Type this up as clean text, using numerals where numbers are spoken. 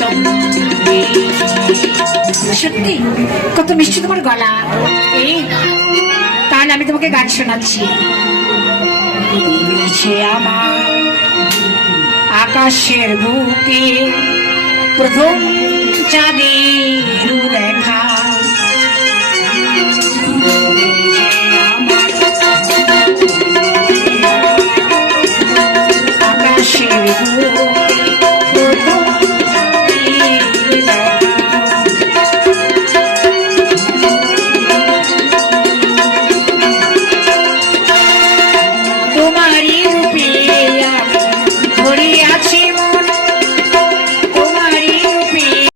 সঙ্গে। সত্যি কত মিষ্টি তোমার গলা। এই তাহলে আমি তোমাকে গান শোনাচ্ছি। আমার আকাশের বুকে প্রথম চাঁদের দেখা, আকাশের বুকে